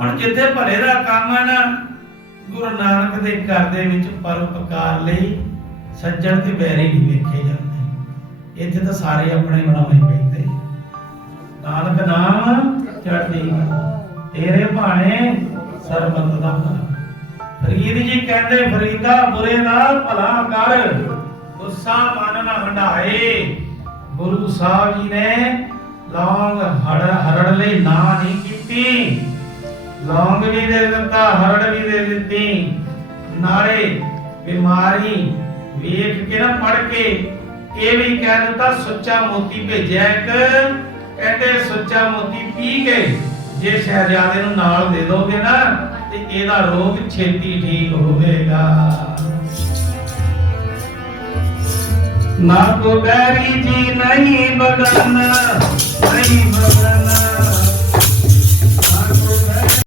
ਹੁਣ ਜਿੱਥੇ ਭਲੇ ਦਾ ਕੰਮ ਹੈ ਨਾ, ਗੁਰੂ ਨਾਨਕ ਦੇ ਘਰ ਦੇ ਵਿੱਚ ਪਰਉਪਕਾਰ ਲਈ ਸੱਜਣ ਤੇ ਬੈਰੀ ਨਹੀਂ ਵੇਖੇ ਜਾਂਦੇ। ਇੱਥੇ ਤਾਂ ਸਾਰੇ ਆਪਣੇ ਬਣਾਉਣੇ ਪੈਂਦੇ। ਨਾਨਕ ਨਾਮ ਚੜ੍ਹਦੀ ਤੇਰੇ ਭਾਣੇ ਸਰਬਤ ਦਾ ਭਲਾ ਫਰੀਦ ਜੀ ਕਹਿੰਦੇ, ਫਰੀਦਾ ਬੁਰੇ ਨਾਲ ਭਲਾ ਕਰ। ਗੁੱਸਾ ਮਨ ਨਾ ਹੰਡਾਏ ਗੁਰੂ ਸਾਹਿਬ ਜੀ ਨੇ ਲੌਂਗ ਹੜ ਹਰੜ ਲਈ ਨਾ ਨਹੀਂ ਕੀਤੀ। ਲੌਂਗ ਵੀ ਦੇ ਦਿੱਤਾ, ਹਰੜ ਵੀ ਦੇ ਦਿੱਤੀ। ਨਾਲੇ ਬਿਮਾਰੀ ਵੇਖ ਕੇ ਨਾ ਪੜ ਕੇ ਇਹ ਵੀ ਕਹਿ ਦਿੱਤਾ, ਸੁੱਚਾ ਮੋਤੀ ਭੇਜਿਆ ਇੱਕ, ਕਹਿੰਦੇ ਸੁੱਚਾ ਮੋਤੀ ਪੀ ਕੇ ਜੇ ਸ਼ਹਿਜ਼ਾਦੇ ਨੂੰ ਨਾਲ ਦੇ ਦੋਗੇ ਨਾ, ਤੇ ਇਹਦਾ ਰੋਗ ਛੇਤੀ ਠੀਕ ਹੋਵੇਗਾ। ਨਾ ਕੋ ਬੈਰੀ ਜੀ ਨਹੀਂ ਬਗਨ